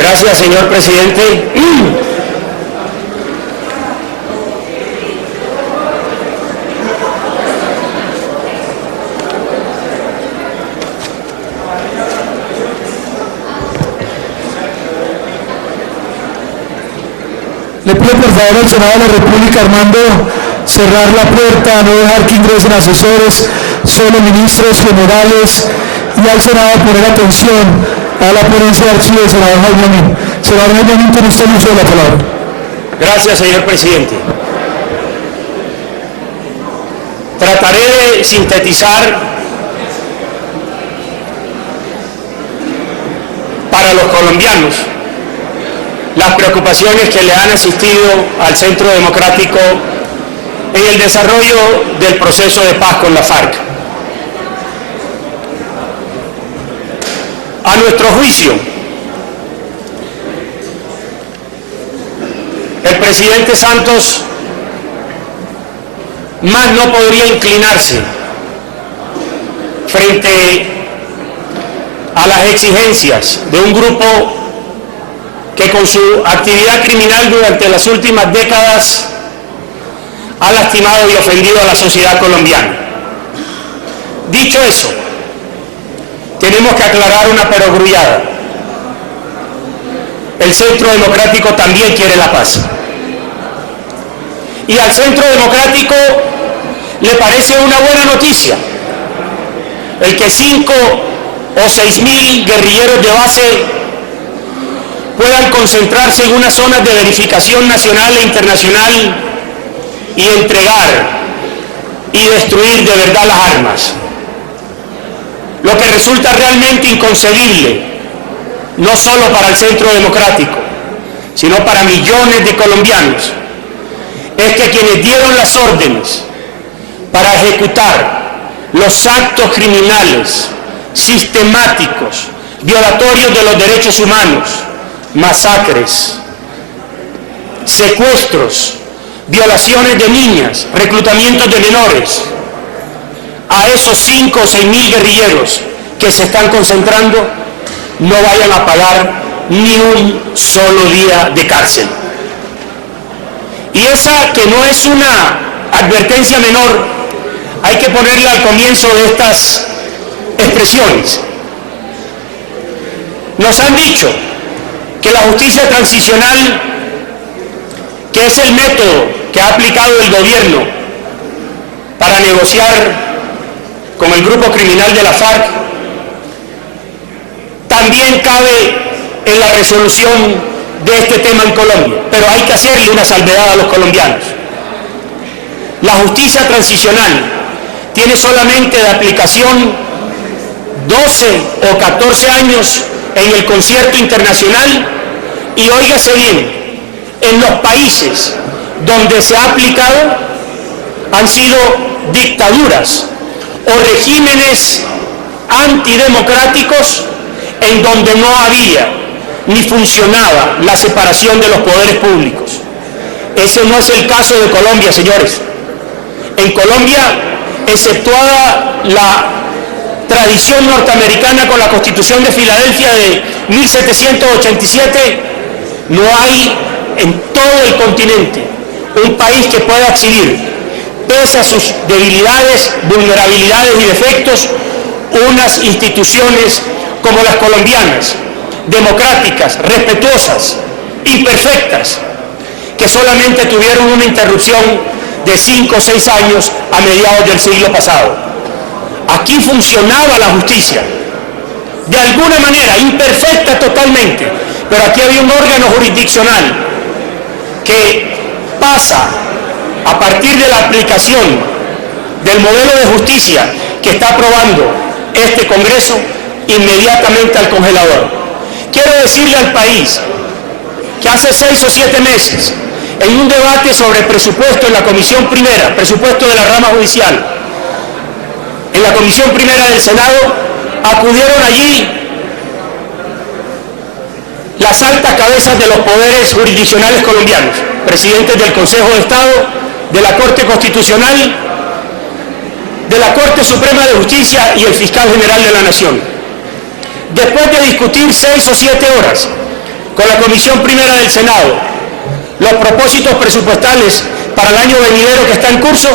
Gracias, señor presidente. Le pido por favor al Senado de la República, Armando, cerrar la puerta, no dejar que ingresen asesores, solo ministros generales, y al Senado poner atención a la ponencia de archivo del senador Jaime Amin. Senador Jaime Amin, tiene usted el uso de la palabra. Gracias, señor presidente. Trataré de sintetizar para los colombianos las preocupaciones que le han asistido al Centro Democrático en el desarrollo del proceso de paz con la FARC. A nuestro juicio, el presidente Santos más no podría inclinarse frente a las exigencias de un grupo que con su actividad criminal durante las últimas décadas ha lastimado y ofendido a la sociedad colombiana. Dicho eso, tenemos que aclarar una perogrullada. El Centro Democrático también quiere la paz. Y al Centro Democrático le parece una buena noticia el que 5 o 6.000 guerrilleros de base puedan concentrarse en unas zonas de verificación nacional e internacional y entregar y destruir de verdad las armas. Lo que resulta realmente inconcebible, no solo para el Centro Democrático, sino para millones de colombianos, es que quienes dieron las órdenes para ejecutar los actos criminales sistemáticos, violatorios de los derechos humanos, masacres, secuestros, violaciones de niñas, reclutamientos de menores, a esos 5 o 6.000 guerrilleros que se están concentrando, no vayan a pagar ni un solo día de cárcel. Y esa, que no es una advertencia menor, hay que ponerla al comienzo de estas expresiones. Nos han dicho que la justicia transicional, que es el método que ha aplicado el gobierno para negociar con el grupo criminal de la FARC, también cabe en la resolución de este tema en Colombia, pero hay que hacerle una salvedad a los colombianos. La justicia transicional tiene solamente de aplicación 12 o 14 años en el concierto internacional, y óigase bien, en los países donde se ha aplicado han sido dictaduras o regímenes antidemocráticos en donde no había ni funcionaba la separación de los poderes públicos. Ese no es el caso de Colombia, señores. En Colombia, exceptuada la tradición norteamericana con la Constitución de Filadelfia de 1787, no hay en todo el continente un país que pueda exhibir, pese a sus debilidades, vulnerabilidades y defectos, unas instituciones como las colombianas, democráticas, respetuosas, imperfectas, que solamente tuvieron una interrupción de 5 o 6 años a mediados del siglo pasado. Aquí funcionaba la justicia, de alguna manera, imperfecta totalmente, pero aquí había un órgano jurisdiccional que pasa, a partir de la aplicación del modelo de justicia que está aprobando este Congreso, inmediatamente al congelador. Quiero decirle al país que hace 6 o 7 meses, en un debate sobre presupuesto en la Comisión Primera, presupuesto de la rama judicial, en la Comisión Primera del Senado, acudieron allí las altas cabezas de los poderes jurisdiccionales colombianos, presidentes del Consejo de Estado, de la Corte Constitucional, de la Corte Suprema de Justicia y el Fiscal General de la Nación. Después de discutir 6 o 7 horas con la Comisión Primera del Senado los propósitos presupuestales para el año venidero que está en curso,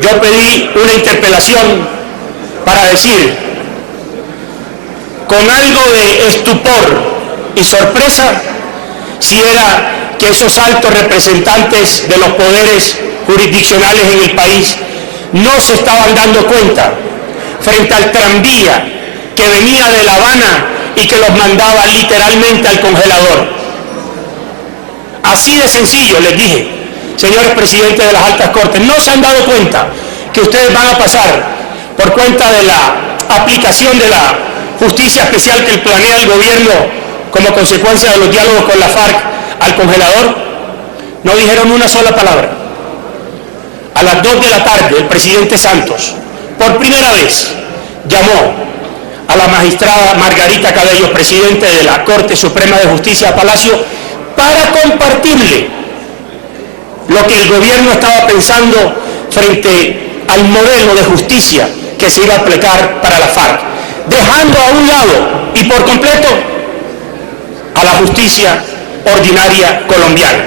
yo pedí una interpelación para decir, con algo de estupor y sorpresa, si era que esos altos representantes de los poderes jurisdiccionales en el país no se estaban dando cuenta frente al tranvía que venía de La Habana y que los mandaba literalmente al congelador. Así de sencillo les dije, señores presidentes de las altas cortes, no se han dado cuenta que ustedes van a pasar por cuenta de la aplicación de la justicia especial que planea el gobierno como consecuencia de los diálogos con la FARC al congelador. No dijeron una sola palabra. A las 2 de la tarde el presidente Santos por primera vez llamó a la magistrada Margarita Cabello, presidente de la Corte Suprema de Justicia, a Palacio, para compartirle lo que el gobierno estaba pensando frente al modelo de justicia que se iba a aplicar para la FARC, dejando a un lado y por completo a la justicia ordinaria colombiana.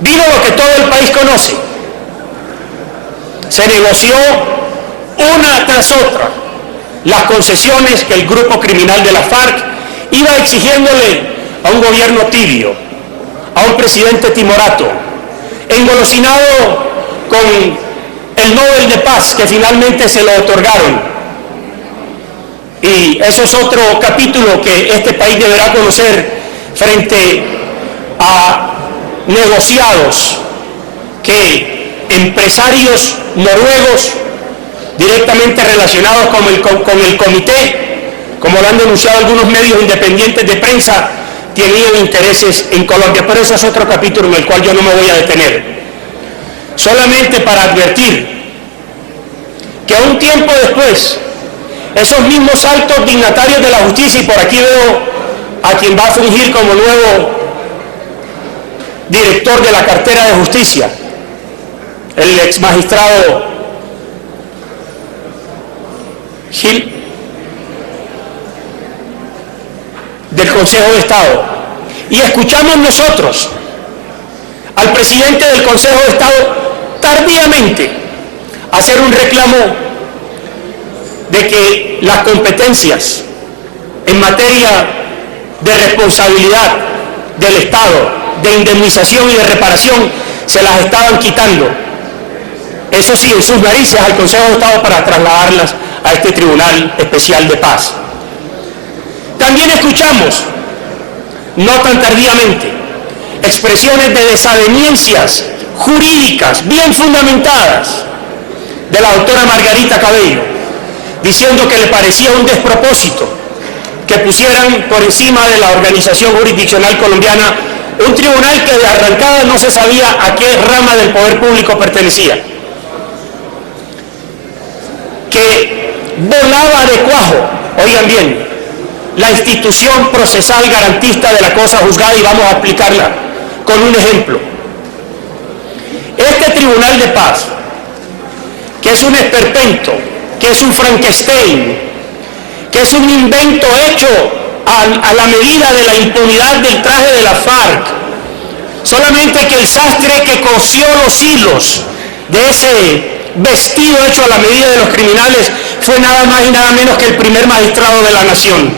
Vino lo que todo el país conoce. Se negoció una tras otra las concesiones que el grupo criminal de la FARC iba exigiéndole a un gobierno tibio, a un presidente timorato, engolosinado con el Nobel de Paz que finalmente se lo otorgaron. Y eso es otro capítulo que este país deberá conocer frente a negociados que empresarios noruegos directamente relacionados con el comité, como lo han denunciado algunos medios independientes de prensa, tenían intereses en Colombia. Pero eso es otro capítulo en el cual yo no me voy a detener. Solamente para advertir que un tiempo después, esos mismos altos dignatarios de la justicia, y por aquí veo a quien va a fungir como nuevo director de la cartera de justicia, el ex magistrado Gil, del Consejo de Estado, y escuchamos nosotros al presidente del Consejo de Estado tardíamente hacer un reclamo de que las competencias en materia de responsabilidad del Estado, de indemnización y de reparación, se las estaban quitando, eso sí, en sus narices al Consejo de Estado para trasladarlas a este Tribunal Especial de Paz. También escuchamos, no tan tardíamente, expresiones de desavenencias jurídicas bien fundamentadas de la doctora Margarita Cabello, diciendo que le parecía un despropósito que pusieran por encima de la organización jurisdiccional colombiana un tribunal que de arrancada no se sabía a qué rama del poder público pertenecía, que volaba de cuajo, oigan bien, la institución procesal garantista de la cosa juzgada, y vamos a aplicarla con un ejemplo. Este Tribunal de Paz, que es un esperpento, que es un Frankenstein, que es un invento hecho a la medida de la impunidad del traje de la FARC, solamente que el sastre que cosió los hilos de ese vestido hecho a la medida de los criminales fue nada más y nada menos que el primer magistrado de la nación.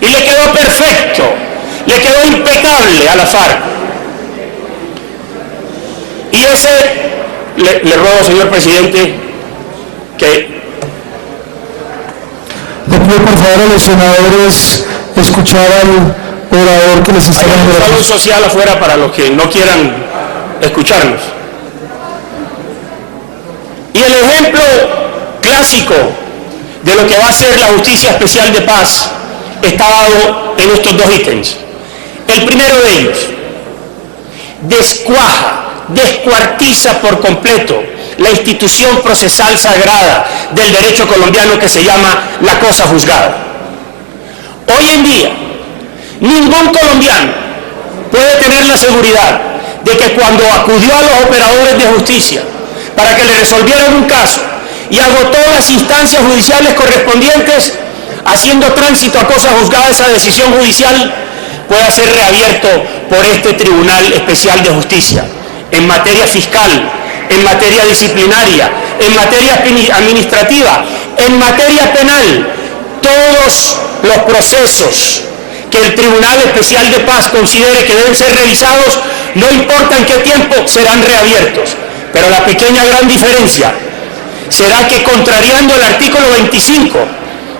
Y le quedó perfecto, le quedó impecable a la FARC. Y ese, le ruego, señor presidente, que... Le pido por favor a los senadores escuchar al orador que les está dando. Hay un salón social afuera para los que no quieran escucharnos. Y el ejemplo clásico de lo que va a ser la Justicia Especial de Paz está dado en estos dos ítems. El primero de ellos, descuartiza por completo la institución procesal sagrada del derecho colombiano que se llama la cosa juzgada. Hoy en día, ningún colombiano puede tener la seguridad de que cuando acudió a los operadores de justicia para que le resolvieran un caso y agotó las instancias judiciales correspondientes, haciendo tránsito a cosa juzgada esa decisión judicial, pueda ser reabierto por este Tribunal Especial de Justicia, en materia fiscal, en materia disciplinaria, en materia administrativa, en materia penal. Todos los procesos que el Tribunal Especial de Paz considere que deben ser revisados, no importa en qué tiempo, serán reabiertos. Pero la pequeña gran diferencia será que, contrariando el artículo 25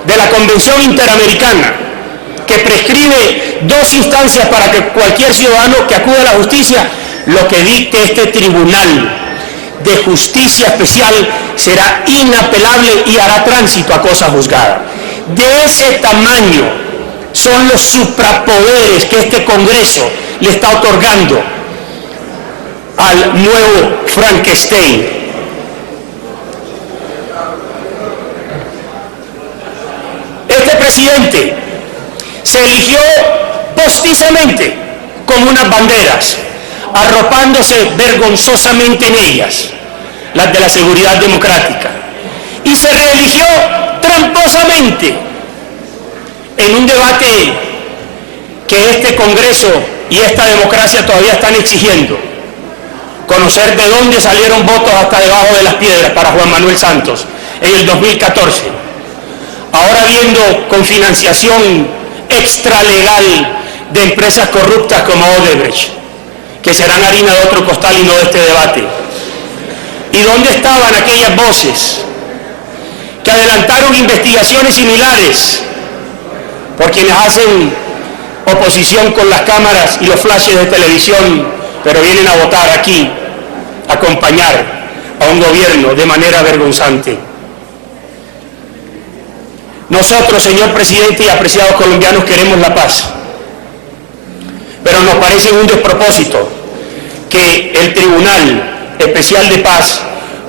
de la Convención Interamericana, que prescribe 2 instancias para que cualquier ciudadano que acude a la justicia, lo que dicte este Tribunal de Justicia Especial será inapelable y hará tránsito a cosa juzgada. De ese tamaño son los suprapoderes que este Congreso le está otorgando al nuevo Frankenstein. Este presidente se eligió postizamente con unas banderas, arropándose vergonzosamente en ellas, las de la seguridad democrática, y se reeligió tramposamente en un debate que este Congreso y esta democracia todavía están exigiendo: conocer de dónde salieron votos hasta debajo de las piedras para Juan Manuel Santos en el 2014, ahora viendo con financiación extralegal de empresas corruptas como Odebrecht, que serán harina de otro costal y no de este debate. ¿Y dónde estaban aquellas voces que adelantaron investigaciones similares por quienes hacen oposición con las cámaras y los flashes de televisión, pero vienen a votar aquí, a acompañar a un gobierno de manera vergonzante? Nosotros, señor presidente y apreciados colombianos, queremos la paz, pero nos parece un despropósito que el Tribunal Especial de Paz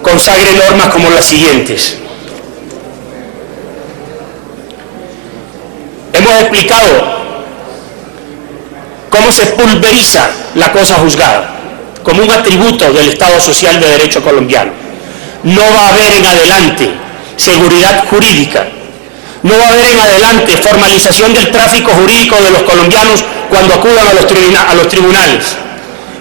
consagre normas como las siguientes. Hemos explicado cómo se pulveriza la cosa juzgada como un atributo del Estado Social de Derecho colombiano. No va a haber en adelante seguridad jurídica, no va a haber en adelante formalización del tráfico jurídico de los colombianos cuando acudan a los tribunales,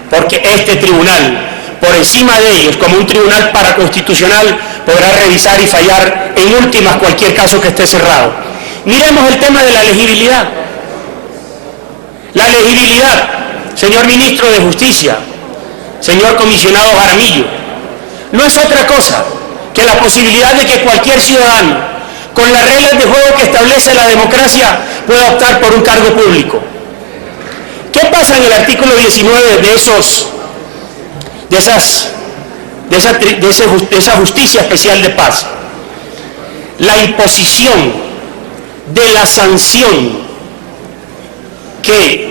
porque este tribunal, por encima de ellos, como un tribunal paraconstitucional, podrá revisar y fallar en últimas cualquier caso que esté cerrado. Miremos el tema de la legibilidad. La legibilidad, señor ministro de Justicia, señor comisionado Jaramillo, no es otra cosa que la posibilidad de que cualquier ciudadano, con las reglas de juego que establece la democracia, pueda optar por un cargo público. ¿Qué pasa en el artículo 19 de esa justicia especial de paz? La imposición de la sanción que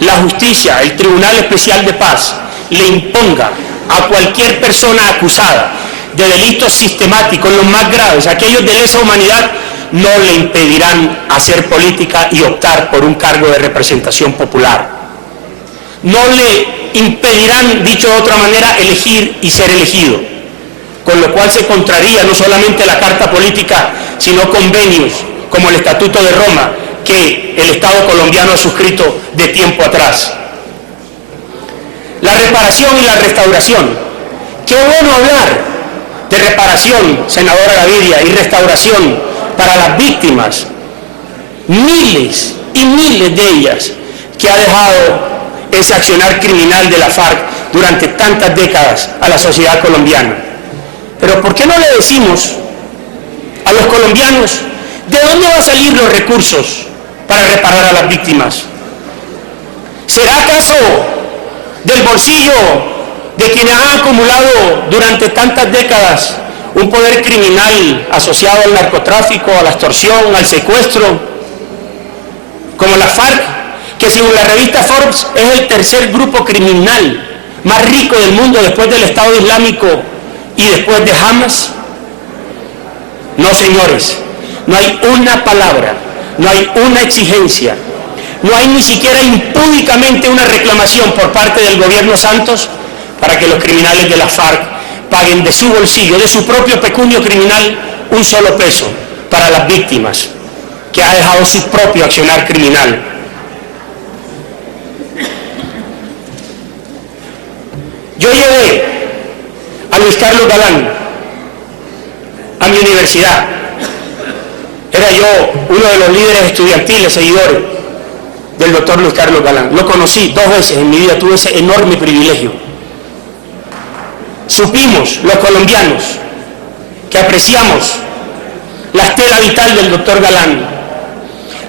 la justicia, el Tribunal Especial de Paz, le imponga a cualquier persona acusada de delitos sistemáticos, los más graves, aquellos de lesa humanidad, no le impedirán hacer política y optar por un cargo de representación popular. No le impedirán, dicho de otra manera, elegir y ser elegido, con lo cual se contraría no solamente la Carta Política, sino convenios como el Estatuto de Roma, que el Estado colombiano ha suscrito de tiempo atrás. La reparación y la restauración. Qué bueno hablar de reparación, senadora Gaviria, y restauración para las víctimas, miles y miles de ellas, que ha dejado ese accionar criminal de la FARC durante tantas décadas a la sociedad colombiana. Pero ¿por qué no le decimos a los colombianos de dónde van a salir los recursos para reparar a las víctimas? ¿Será acaso del bolsillo de quienes han acumulado durante tantas décadas un poder criminal asociado al narcotráfico, a la extorsión, al secuestro, como la FARC, que según la revista Forbes es el tercer grupo criminal más rico del mundo después del Estado Islámico y después de Hamas? No, señores, no hay una palabra, no hay una exigencia, no hay ni siquiera impúdicamente una reclamación por parte del gobierno Santos para que los criminales de la FARC paguen de su bolsillo, de su propio pecunio criminal, un solo peso para las víctimas. que ha dejado su propio accionar criminal. Yo llevé a Luis Carlos Galán a mi universidad. Era yo uno de los líderes estudiantiles, seguidores del doctor Luis Carlos Galán. Lo conocí 2 veces en mi vida, tuve ese enorme privilegio. Supimos, los colombianos, que apreciamos la estela vital del doctor Galán,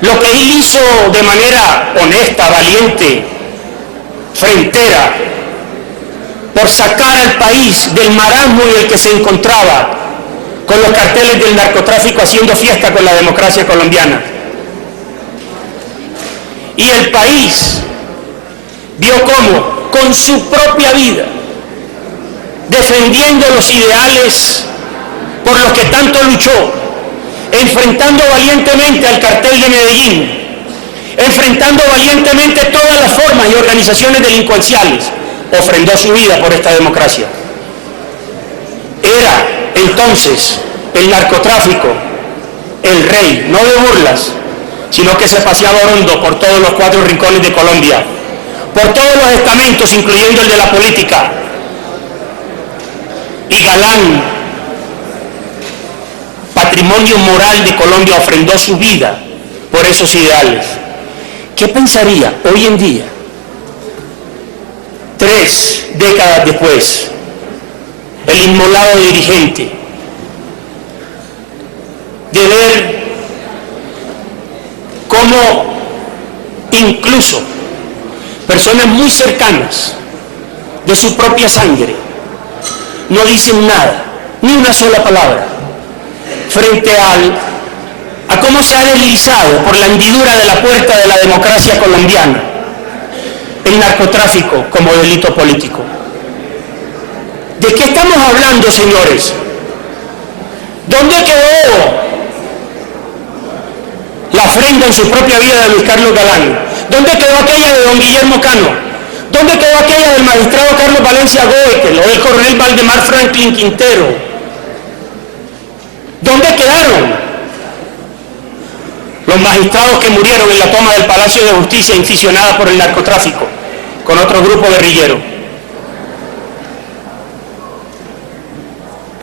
lo que él hizo de manera honesta, valiente, frentera, por sacar al país del marasmo en el que se encontraba, con los carteles del narcotráfico haciendo fiesta con la democracia colombiana. Y el país vio cómo, con su propia vida, defendiendo los ideales por los que tanto luchó, enfrentando valientemente al cartel de Medellín, enfrentando valientemente todas las formas y organizaciones delincuenciales, ofrendó su vida por esta democracia. Era entonces el narcotráfico el rey, no de burlas, sino que se paseaba orondo por todos los 4 rincones de Colombia, por todos los estamentos, incluyendo el de la política. Y Galán, patrimonio moral de Colombia, ofrendó su vida por esos ideales. ¿Qué pensaría hoy en día, 3 décadas después, el inmolado dirigente, de ver cómo incluso personas muy cercanas de su propia sangre no dicen nada, ni una sola palabra, frente a cómo se ha deslizado por la hendidura de la puerta de la democracia colombiana el narcotráfico como delito político? ¿De qué estamos hablando, señores? ¿Dónde quedó la ofrenda en su propia vida de Luis Carlos Galán? ¿Dónde quedó aquella de don Guillermo Cano? ¿Dónde quedó aquella del magistrado Carlos Valencia Goekel o del coronel Valdemar Franklin Quintero? ¿Dónde quedaron los magistrados que murieron en la toma del Palacio de Justicia inficionada por el narcotráfico con otro grupo guerrillero?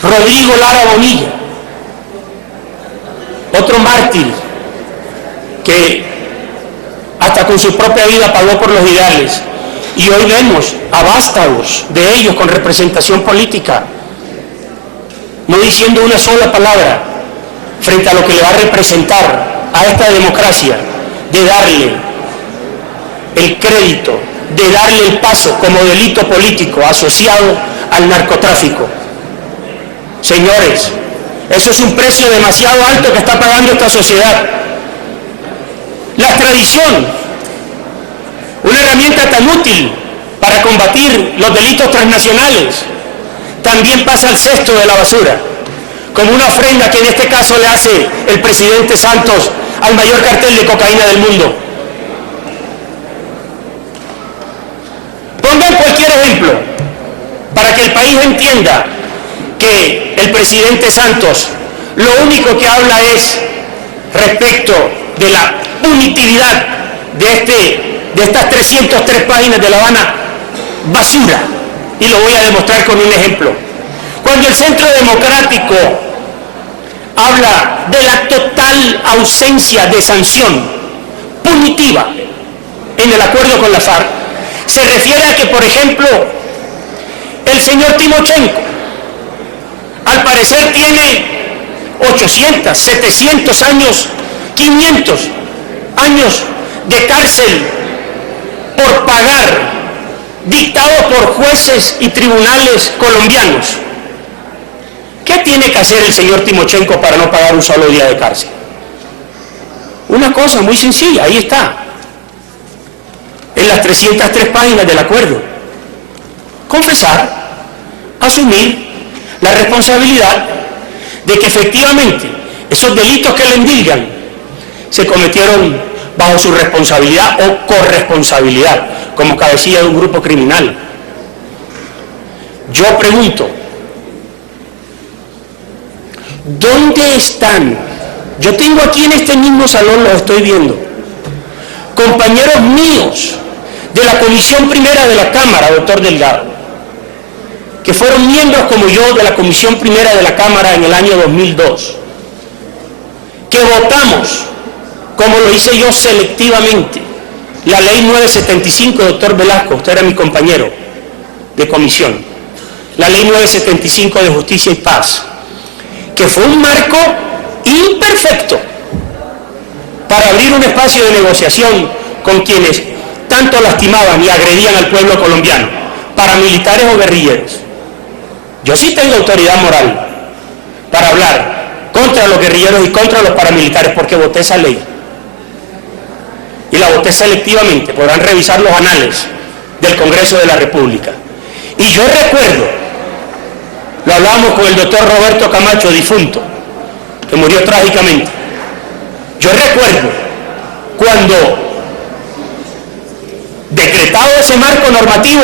Rodrigo Lara Bonilla, otro mártir que hasta con su propia vida pagó por los ideales, y hoy vemos a vástagos de ellos con representación política no diciendo una sola palabra frente a lo que le va a representar a esta democracia, de darle el crédito, de darle el paso como delito político asociado al narcotráfico. Señores, eso es un precio demasiado alto que está pagando esta sociedad. La extradición, una herramienta tan útil para combatir los delitos transnacionales, también pasa al cesto de la basura, como una ofrenda que en este caso le hace el presidente Santos al mayor cartel de cocaína del mundo. Pongan cualquier ejemplo para que el país entienda que el presidente Santos lo único que habla es respecto de la punitividad de estas 303 páginas de La Habana basura, y lo voy a demostrar con un ejemplo. Cuando el Centro Democrático habla de la total ausencia de sanción punitiva en el acuerdo con la FARC, se refiere a que, por ejemplo, el señor Timochenko al parecer tiene 800, 700 años, 500 años de cárcel por pagar, dictado por jueces y tribunales colombianos. ¿Qué tiene que hacer el señor Timochenko para no pagar un solo día de cárcel? Una cosa muy sencilla, ahí está, en las 303 páginas del acuerdo: confesar, asumir la responsabilidad de que efectivamente esos delitos que le endilgan se cometieron bajo su responsabilidad o corresponsabilidad, como cabecilla de un grupo criminal. Yo pregunto, ¿dónde están Yo tengo aquí en este mismo salón, los estoy viendo, compañeros míos de la Comisión Primera de la Cámara, doctor Delgado, que fueron miembros como yo de la Comisión Primera de la Cámara en el año 2002, que votamos, como lo hice yo selectivamente, la ley 975, doctor Velasco, usted era mi compañero de comisión, la ley 975 de Justicia y Paz, que fue un marco imperfecto para abrir un espacio de negociación con quienes tanto lastimaban y agredían al pueblo colombiano, paramilitares o guerrilleros. Yo sí tengo autoridad moral para hablar contra los guerrilleros y contra los paramilitares, porque voté esa ley. Y la voté selectivamente, podrán revisar los anales del Congreso de la República. Y yo recuerdo, lo hablábamos con el doctor Roberto Camacho, difunto, que murió trágicamente. Yo recuerdo cuando, decretado ese marco normativo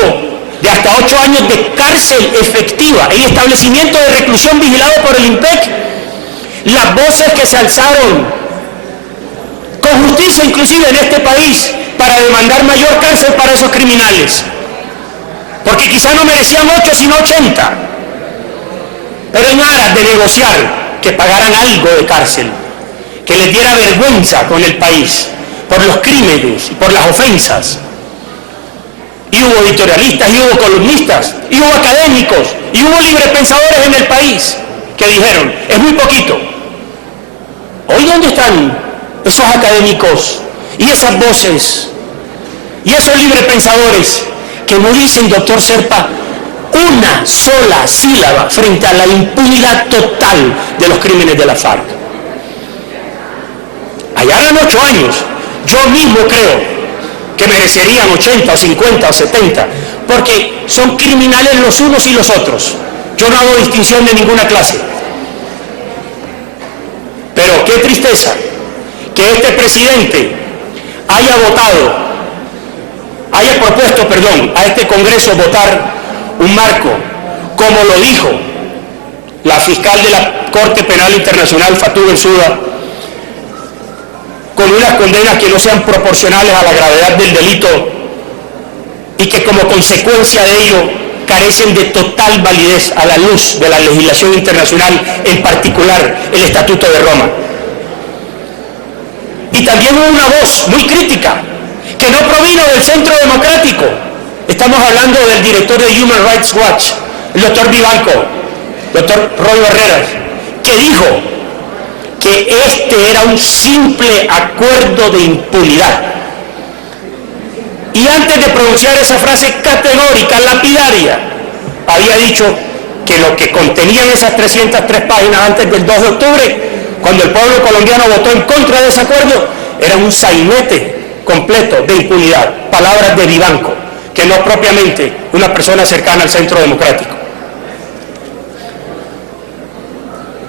de hasta 8 años de cárcel efectiva en establecimiento de reclusión vigilado por el IMPEC, las voces que se alzaron con justicia inclusive en este país para demandar mayor cárcel para esos criminales, porque quizá no merecían 8 sino 80, pero en aras de negociar que pagaran algo de cárcel, que les diera vergüenza con el país por los crímenes y por las ofensas. Y hubo editorialistas, y hubo columnistas, y hubo académicos, y hubo librepensadores en el país que dijeron, es muy poquito. ¿Hoy dónde están esos académicos y esas voces y esos librepensadores que no dicen, doctor Serpa, una sola sílaba frente a la impunidad total de los crímenes de la FARC? Allá eran 8 años. Yo mismo creo que merecerían 80 o 50 o 70, porque son criminales los unos y los otros. Yo no hago distinción de ninguna clase. Pero qué tristeza que este presidente haya propuesto a este Congreso votar un marco, como lo dijo la fiscal de la Corte Penal Internacional, Fatou Bensouda, con unas condenas que no sean proporcionales a la gravedad del delito y que como consecuencia de ello carecen de total validez a la luz de la legislación internacional, en particular el Estatuto de Roma. Y también hubo una voz muy crítica que no provino del Centro Democrático. Estamos hablando del director de Human Rights Watch, el doctor Vivanco, doctor Roy Barreras, que dijo que este era un simple acuerdo de impunidad. Y antes de pronunciar esa frase categórica, lapidaria, había dicho que lo que contenían esas 303 páginas antes del 2 de octubre, cuando el pueblo colombiano votó en contra de ese acuerdo, era un sainete completo de impunidad. Palabras de Vivanco, que no propiamente una persona cercana al Centro Democrático.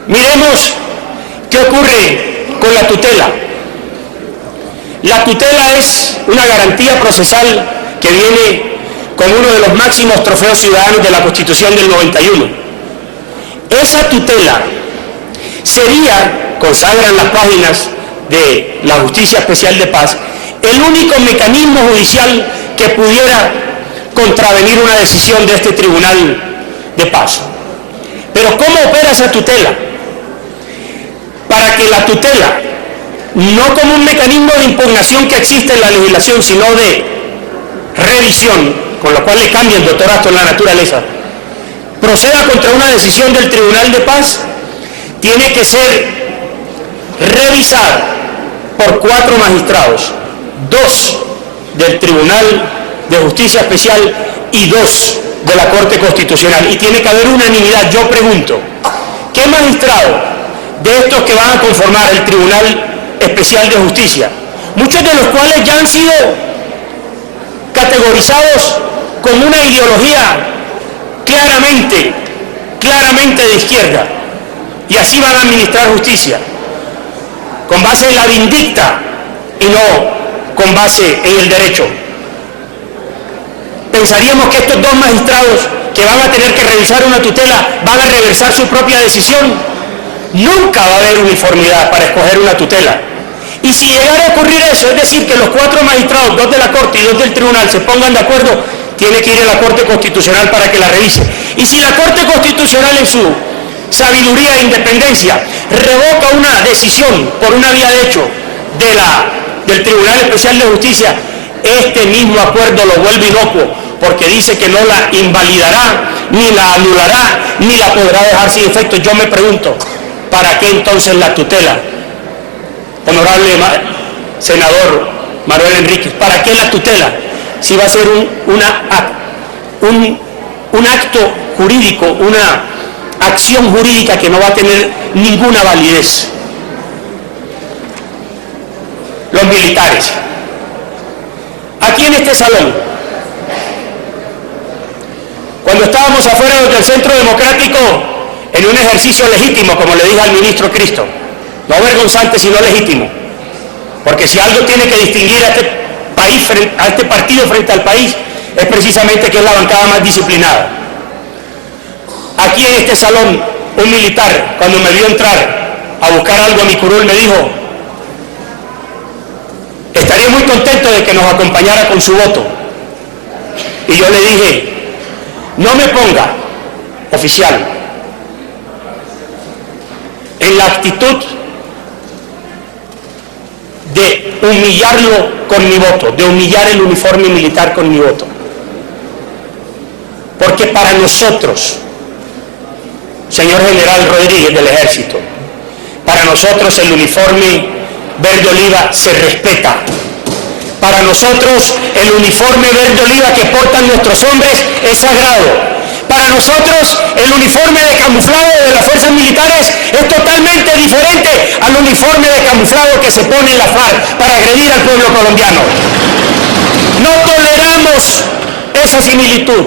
Miremos qué ocurre con la tutela. La tutela es una garantía procesal que viene con uno de los máximos trofeos ciudadanos de la Constitución del 91. Esa tutela sería, consagran las páginas de la Justicia Especial de Paz, el único mecanismo judicial que pudiera contravenir una decisión de este Tribunal de Paz. Pero ¿cómo opera esa tutela? Para que la tutela, no como un mecanismo de impugnación que existe en la legislación, sino de revisión, con lo cual le cambia el doctorato en la naturaleza, proceda contra una decisión del Tribunal de Paz, tiene que ser revisada por 4 magistrados, 2 del Tribunal de Justicia Especial y 2 de la Corte Constitucional, y tiene que haber unanimidad. Yo pregunto, ¿qué magistrado de estos que van a conformar el Tribunal Especial de Justicia, muchos de los cuales ya han sido categorizados con una ideología claramente de izquierda, y así van a administrar justicia, con base en la vindicta y no con base en el derecho? Pensaríamos que estos 2 magistrados que van a tener que revisar una tutela van a reversar su propia decisión. Nunca va a haber uniformidad para escoger una tutela. Y si llegara a ocurrir eso, es decir, que los 4 magistrados, 2 de la Corte y 2 del Tribunal, se pongan de acuerdo, tiene que ir a la Corte Constitucional para que la revise. Y si la Corte Constitucional en su sabiduría e independencia revoca una decisión por una vía de hecho del Tribunal Especial de Justicia, este mismo acuerdo lo vuelve inocuo, porque dice que no la invalidará, ni la anulará, ni la podrá dejar sin efecto. Yo me pregunto, ¿para qué entonces la tutela? Honorable senador Manuel Enríquez, ¿para qué la tutela? Si va a ser un acto jurídico, una acción jurídica que no va a tener ninguna validez. Los militares. Aquí en este salón, cuando estábamos afuera del Centro Democrático, en un ejercicio legítimo, como le dije al ministro Cristo, no vergonzante, sino legítimo, porque si algo tiene que distinguir a este partido frente al país, es precisamente que es la bancada más disciplinada. Aquí en este salón, un militar, cuando me vio entrar a buscar algo a mi curul, me dijo: estaría muy contento de que nos acompañara con su voto. Y yo le dije: no me ponga, oficial, en la actitud de humillarlo con mi voto, de humillar el uniforme militar con mi voto. Porque para nosotros, señor general Rodríguez del Ejército, para nosotros el uniforme verde oliva se respeta. Para nosotros el uniforme verde oliva que portan nuestros hombres es sagrado. Para nosotros el uniforme de camuflado de las fuerzas militares es totalmente diferente al uniforme de camuflado que se pone en la FARC para agredir al pueblo colombiano. No toleramos esa similitud.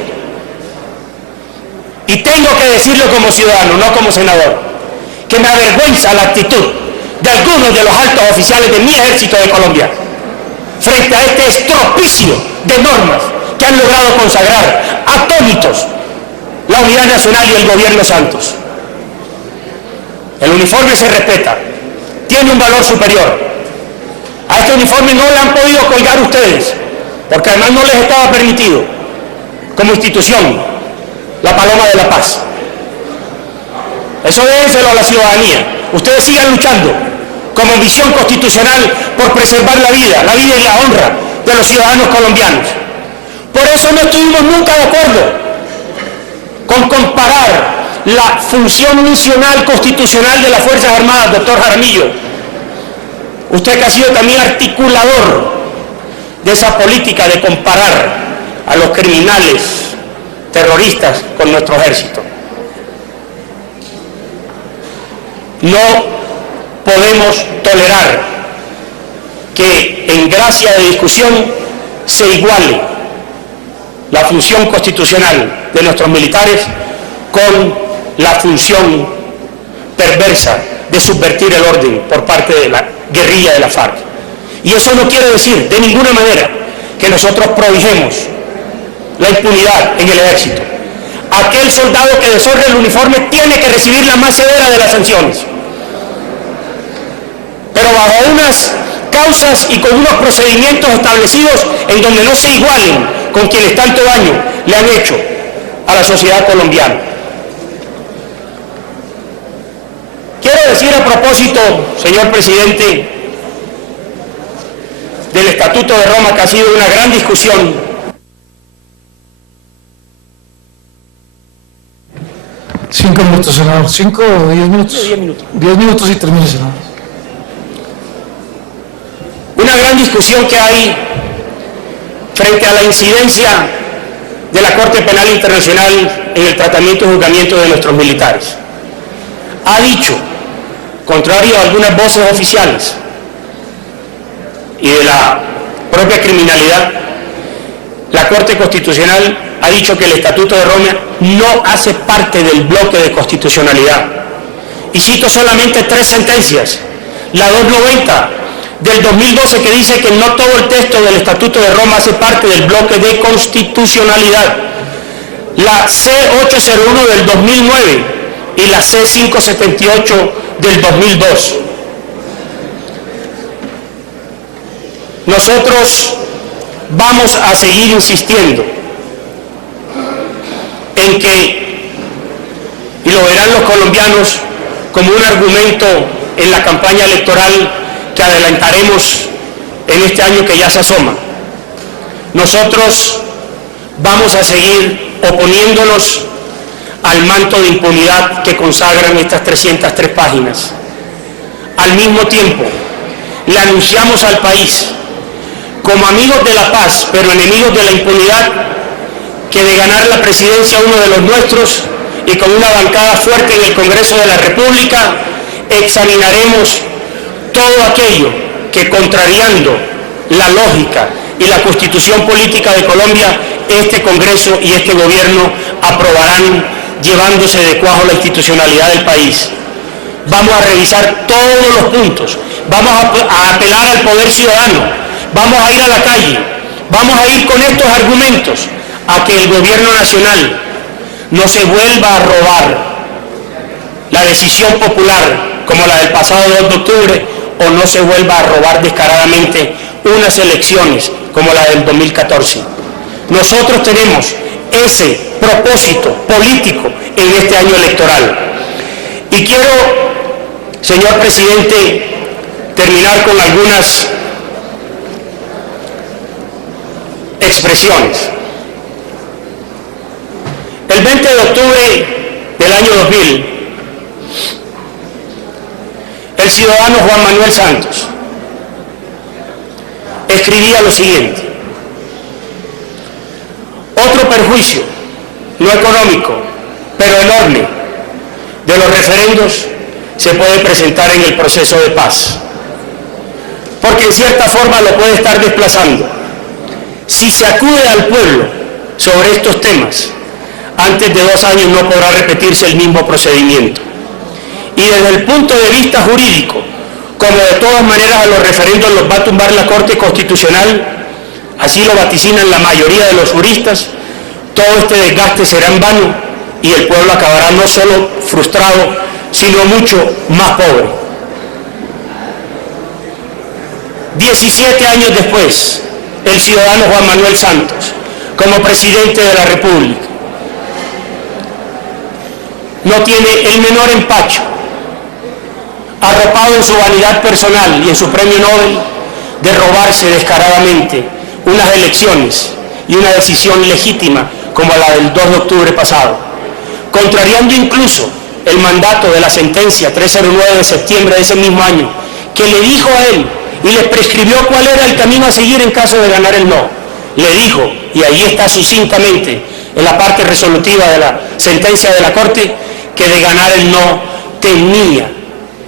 Y tengo que decirlo como ciudadano, no como senador, que me avergüenza la actitud de algunos de los altos oficiales de mi ejército de Colombia frente a este estropicio de normas que han logrado consagrar atónitos la unidad nacional y el gobierno Santos. El uniforme se respeta, tiene un valor superior. A este uniforme no le han podido colgar ustedes, porque además no les estaba permitido, como institución, la Paloma de la Paz. Eso déjenselo a la ciudadanía. Ustedes sigan luchando como misión constitucional por preservar la vida y la honra de los ciudadanos colombianos. Por eso no estuvimos nunca de acuerdo con comparar la función misional constitucional de las Fuerzas Armadas, doctor Jaramillo. Usted que ha sido también articulador de esa política de comparar a los criminales terroristas con nuestro ejército. No podemos tolerar que en gracia de discusión se iguale la función constitucional de nuestros militares con la función perversa de subvertir el orden por parte de la guerrilla de la FARC. Y eso no quiere decir de ninguna manera que nosotros prohibimos la impunidad en el ejército. Aquel soldado que deshonre el uniforme tiene que recibir la más severa de las sanciones, pero bajo unas causas y con unos procedimientos establecidos en donde no se igualen con quienes tanto daño le han hecho a la sociedad colombiana. Quiero decir a propósito, señor presidente, del Estatuto de Roma, que ha sido una gran discusión. 5 minutos, senador. 5 o 10 minutos. 10 minutos. 10 minutos y termine, senador. Una gran discusión que hay frente a la incidencia de la Corte Penal Internacional en el tratamiento y juzgamiento de nuestros militares. Ha dicho, contrario a algunas voces oficiales y de la propia criminalidad, la Corte Constitucional ha dicho que el Estatuto de Roma no hace parte del bloque de constitucionalidad. Y cito solamente 3 sentencias. La 290 del 2012, que dice que no todo el texto del Estatuto de Roma hace parte del bloque de constitucionalidad. La C801 del 2009 y la C578 del 2002. Nosotros vamos a seguir insistiendo en que, y lo verán los colombianos como un argumento en la campaña electoral que adelantaremos en este año que ya se asoma, nosotros vamos a seguir oponiéndonos al manto de impunidad que consagran estas 303 páginas. Al mismo tiempo, le anunciamos al país, como amigos de la paz, pero enemigos de la impunidad, que de ganar la presidencia uno de los nuestros y con una bancada fuerte en el Congreso de la República, examinaremos todo aquello que, contrariando la lógica y la Constitución política de Colombia, este Congreso y este Gobierno aprobarán, llevándose de cuajo la institucionalidad del país. Vamos a revisar todos los puntos, vamos a apelar al poder ciudadano, vamos a ir a la calle, vamos a ir con estos argumentos a que el Gobierno nacional no se vuelva a robar la decisión popular como la del pasado 2 de octubre o no se vuelva a robar descaradamente unas elecciones como la del 2014. Nosotros tenemos ese propósito político en este año electoral. Y quiero, señor presidente, terminar con algunas expresiones. El 20 de octubre del año 2000, el ciudadano Juan Manuel Santos escribía lo siguiente: otro perjuicio, no económico, pero enorme, de los referendos se puede presentar en el proceso de paz, porque en cierta forma lo puede estar desplazando. Si se acude al pueblo sobre estos temas, antes de 2 años no podrá repetirse el mismo procedimiento. Y desde el punto de vista jurídico, como de todas maneras a los referendos los va a tumbar la Corte Constitucional, así lo vaticinan la mayoría de los juristas, todo este desgaste será en vano y el pueblo acabará no solo frustrado, sino mucho más pobre. 17 años después, el ciudadano Juan Manuel Santos, como presidente de la República, no tiene el menor empacho, arropado en su vanidad personal y en su premio Nobel, de robarse descaradamente unas elecciones y una decisión legítima como la del 2 de octubre pasado, contrariando incluso el mandato de la sentencia 309 de septiembre de ese mismo año, que le dijo a él y le prescribió cuál era el camino a seguir en caso de ganar el no. Le dijo, y ahí está sucintamente en la parte resolutiva de la sentencia de la Corte, que de ganar el no tenía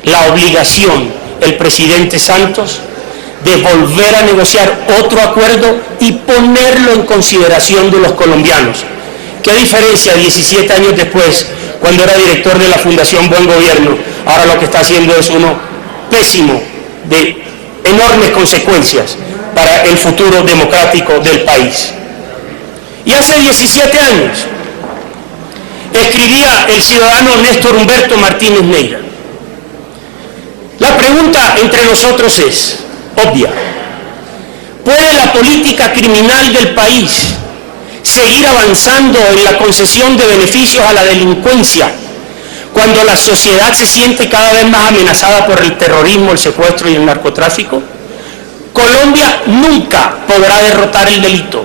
la obligación el presidente Santos de volver a negociar otro acuerdo y ponerlo en consideración de los colombianos. ¿Qué diferencia 17 años después, cuando era director de la Fundación Buen Gobierno? Ahora lo que está haciendo es uno pésimo, de enormes consecuencias para el futuro democrático del país. Y hace 17 años escribía el ciudadano Néstor Humberto Martínez Neira: la pregunta entre nosotros es obvia. ¿Puede la política criminal del país seguir avanzando en la concesión de beneficios a la delincuencia cuando la sociedad se siente cada vez más amenazada por el terrorismo, el secuestro y el narcotráfico? Colombia nunca podrá derrotar el delito,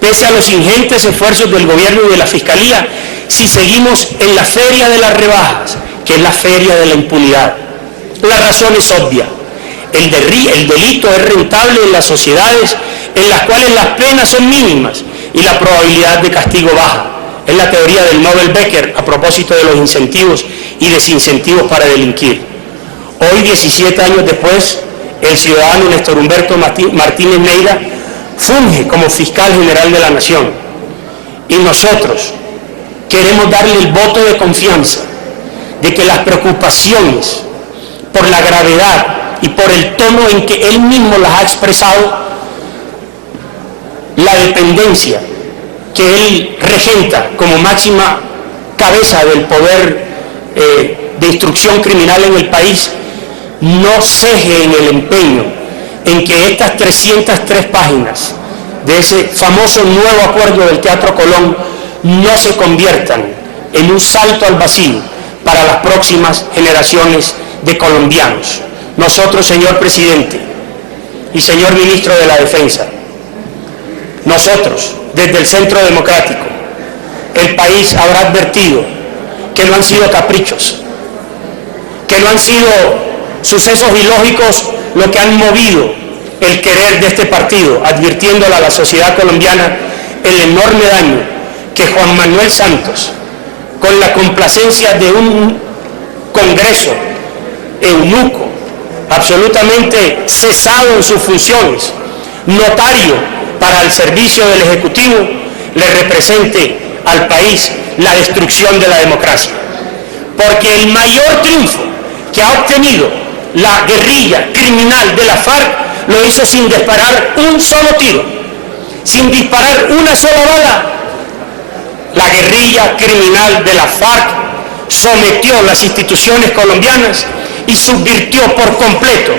pese a los ingentes esfuerzos del gobierno y de la Fiscalía, si seguimos en la feria de las rebajas, que es la feria de la impunidad. La razón es obvia. El delito es rentable en las sociedades en las cuales las penas son mínimas y la probabilidad de castigo baja. Es la teoría del Nobel Becker a propósito de los incentivos y desincentivos para delinquir. Hoy, 17 años después, el ciudadano Néstor Humberto Martínez Neira funge como fiscal general de la Nación. Y nosotros queremos darle el voto de confianza de que las preocupaciones por la gravedad y por el tono en que él mismo las ha expresado, la dependencia que él regenta como máxima cabeza del poder de instrucción criminal en el país no ceje en el empeño en que estas 303 páginas de ese famoso nuevo acuerdo del Teatro Colón no se conviertan en un salto al vacío para las próximas generaciones de colombianos. Nosotros, señor presidente y señor ministro de la Defensa, nosotros, desde el Centro Democrático, el país habrá advertido que no han sido caprichos, que no han sido sucesos ilógicos lo que han movido el querer de este partido, advirtiéndole a la sociedad colombiana el enorme daño que Juan Manuel Santos, con la complacencia de un Congreso eunuco, absolutamente cesado en sus funciones, notario para el servicio del Ejecutivo, le represente al país la destrucción de la democracia. Porque el mayor triunfo que ha obtenido la guerrilla criminal de la FARC lo hizo sin disparar un solo tiro, sin disparar una sola bala. La guerrilla criminal de la FARC sometió las instituciones colombianas y subvirtió por completo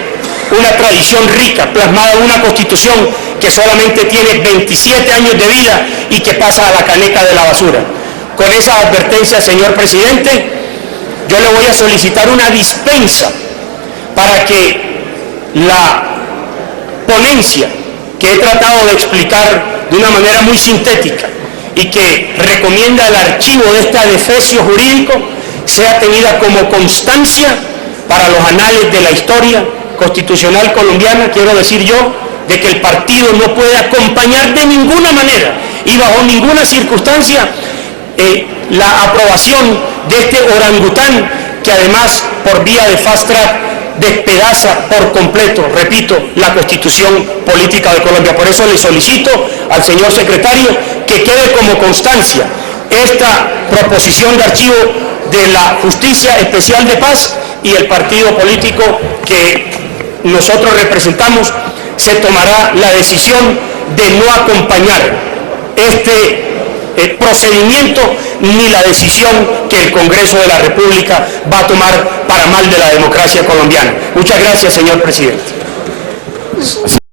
una tradición rica, plasmada en una constitución que solamente tiene 27 años de vida y que pasa a la caneca de la basura. Con esa advertencia, señor presidente, yo le voy a solicitar una dispensa para que la ponencia que he tratado de explicar de una manera muy sintética y que recomienda el archivo de este adefesio jurídico sea tenida como constancia para los anales de la historia constitucional colombiana. Quiero decir yo de que el partido no puede acompañar de ninguna manera y bajo ninguna circunstancia la aprobación de este orangután que además por vía de fast track despedaza por completo, repito, la Constitución Política de Colombia. Por eso le solicito al señor secretario que quede como constancia esta proposición de archivo de la Justicia Especial de Paz, y el partido político que nosotros representamos se tomará la decisión de no acompañar este procedimiento ni la decisión que el Congreso de la República va a tomar para mal de la democracia colombiana. Muchas gracias, señor presidente.